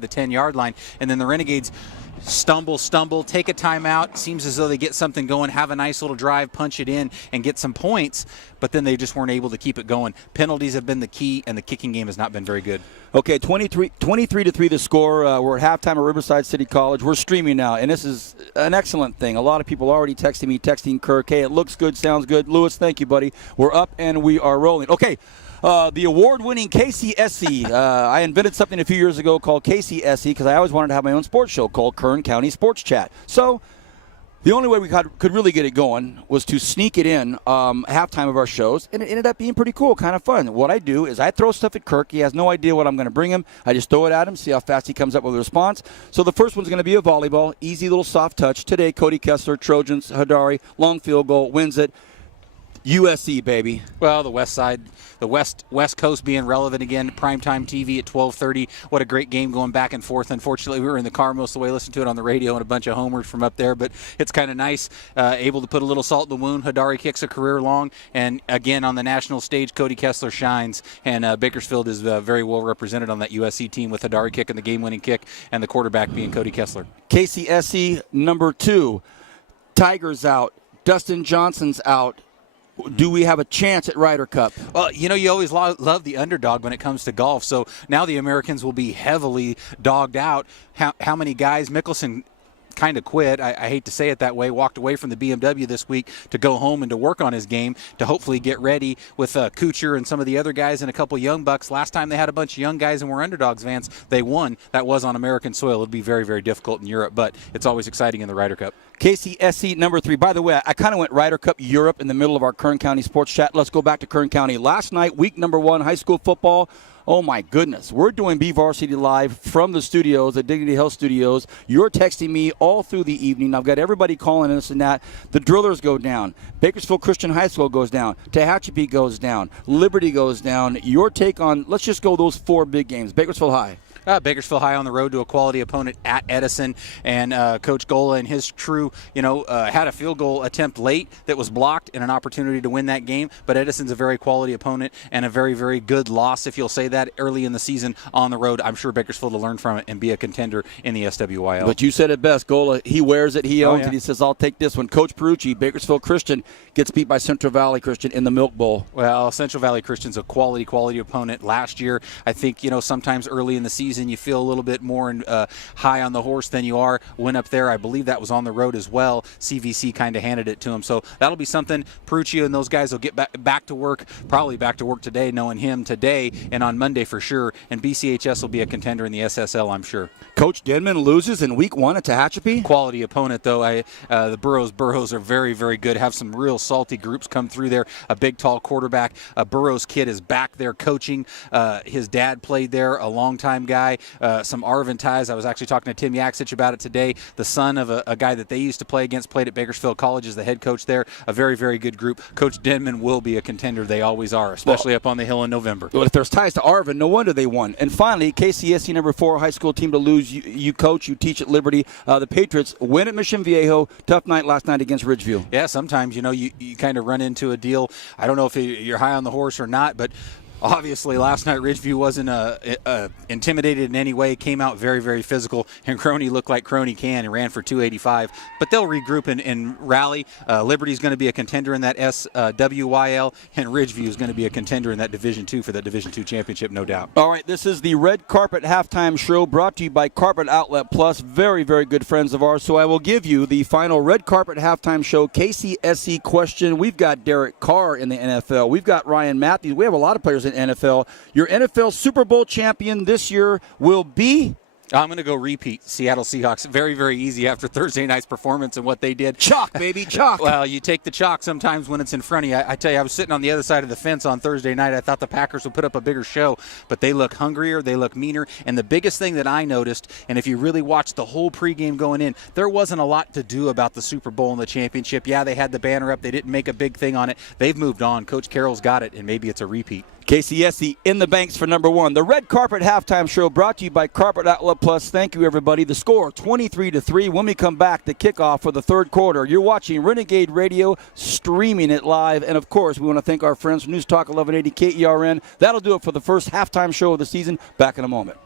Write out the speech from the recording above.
the 10-yard line, and then the Renegades stumble, take a timeout. Seems as though they get something going, have a nice little drive, punch it in, and get some points, but then they just weren't able to keep it going. Penalties have been the key, and the kicking game has not been very good. Okay, 23-3 the score. We're at halftime at Riverside City College. We're streaming now, and this is an excellent thing. A lot of people already texting me, texting Kirk. Hey, it looks good, sounds good. Lewis, thank you, buddy. We're up, and we are rolling. Okay. The award-winning KCSC. I invented something a few years ago called KCSC because I always wanted to have my own sports show called Kern County Sports Chat. So the only way we could really get it going was to sneak it in halftime of our shows, and it ended up being pretty cool, kind of fun. What I do is I throw stuff at Kirk. He has no idea what I'm going to bring him. I just throw it at him, see how fast he comes up with a response. So the first one's going to be a volleyball, easy little soft touch. Today, Cody Kessler, Trojans, Hadari, long field goal, wins it. USC, baby. Well, the West Side, the West Coast being relevant again. Primetime TV at 12:30. What a great game going back and forth. Unfortunately, we were in the car most of the way, listened to it on the radio, and a bunch of homers from up there. But it's kind of nice, able to put a little salt in the wound. Hadari kicks a career long, and again on the national stage, Cody Kessler shines. And Bakersfield is very well represented on that USC team with Hadari kicking the game-winning kick, and the quarterback being Cody Kessler. KCSC number 2. Tigers out. Dustin Johnson's out. Do we have a chance at Ryder Cup? Well, you always love the underdog when it comes to golf. So now the Americans will be heavily dogged out. How many guys? Mickelson kind of quit. I hate to say it that way. Walked away from the BMW this week to go home and to work on his game to hopefully get ready with Kuchar and some of the other guys and a couple young bucks. Last time they had a bunch of young guys and were underdogs, Vance, they won. That was on American soil. It'll be very, very difficult in Europe, but it's always exciting in the Ryder Cup. KCSC number 3. By the way, I kind of went Ryder Cup Europe in the middle of our Kern County Sports Chat. Let's go back to Kern County. Last night, week number 1, high school football. Oh, my goodness. We're doing B-Varsity Live from the studios, the Dignity Health Studios. You're texting me all through the evening. I've got everybody calling us and that. The Drillers go down. Bakersfield Christian High School goes down. Tehachapi goes down. Liberty goes down. Your take on, let's just go those 4 big games. Bakersfield High. Bakersfield High on the road to a quality opponent at Edison, and Coach Gola and his crew, had a field goal attempt late that was blocked and an opportunity to win that game, but Edison's a very quality opponent and a very, very good loss, if you'll say that, early in the season on the road. I'm sure Bakersfield will learn from it and be a contender in the SWYL. But you said it best, Gola. He wears it, he owns it, he says, I'll take this one. Coach Perucci, Bakersfield Christian, gets beat by Central Valley Christian in the Milk Bowl. Well, Central Valley Christian's a quality opponent. Last year, I think, sometimes early in the season, you feel a little bit more high on the horse than you are. Went up there. I believe that was on the road as well. CVC kind of handed it to him. So that'll be something. Perucci and those guys will get back to work, probably back to work today, knowing him today and on Monday for sure. And BCHS will be a contender in the SSL, I'm sure. Coach Denman loses in week 1 at Tehachapi. Quality opponent, though. The Burros are very, very good. Have some real salty groups come through there. A big, tall quarterback. A Burros kid is back there coaching. His dad played there, a longtime guy. Some Arvin ties. I was actually talking to Tim Yaksich about it today. The son of a guy that they used to play against, played at Bakersfield College as the head coach there. A very, very good group. Coach Denman will be a contender. They always are, especially up on the hill in November. Well, if there's ties to Arvin, no wonder they won. And finally, KCSC number 4, high school team to lose. You coach, you teach at Liberty. The Patriots win at Mission Viejo. Tough night last night against Ridgeview. Yeah, sometimes, you kind of run into a deal. I don't know if you're high on the horse or not, but obviously, last night Ridgeview wasn't intimidated in any way. Came out very, very physical, and Crony looked like Crony can and ran for 285. But they'll regroup and rally. Liberty's going to be a contender in that SWYL, and Ridgeview is going to be a contender in that Division II for that Division II championship, no doubt. All right, this is the Red Carpet Halftime Show brought to you by Carpet Outlet Plus. Very, very good friends of ours. So I will give you the final Red Carpet Halftime Show KCSC question. We've got Derek Carr in the NFL. We've got Ryan Matthews. We have a lot of players in NFL. Your NFL Super Bowl champion this year will be? I'm going to go repeat. Seattle Seahawks. Very, very easy after Thursday night's performance and what they did. Chalk, baby, chalk. Well, you take the chalk sometimes when it's in front of you. I tell you, I was sitting on the other side of the fence on Thursday night. I thought the Packers would put up a bigger show, but they look hungrier, they look meaner. And the biggest thing that I noticed, and if you really watched the whole pregame going in, there wasn't a lot to do about the Super Bowl and the championship. Yeah, they had the banner up. They didn't make a big thing on it. They've moved on. Coach Carroll's got it, and maybe it's a repeat. KCSC in the banks for number 1. The Red Carpet Halftime Show brought to you by Carpet Outlet Plus. Thank you, everybody. The score, 23-3. When we come back, the kickoff for the third quarter. You're watching Renegade Radio, streaming it live. And, of course, we want to thank our friends from News Talk 1180 KERN. That'll do it for the first halftime show of the season. Back in a moment.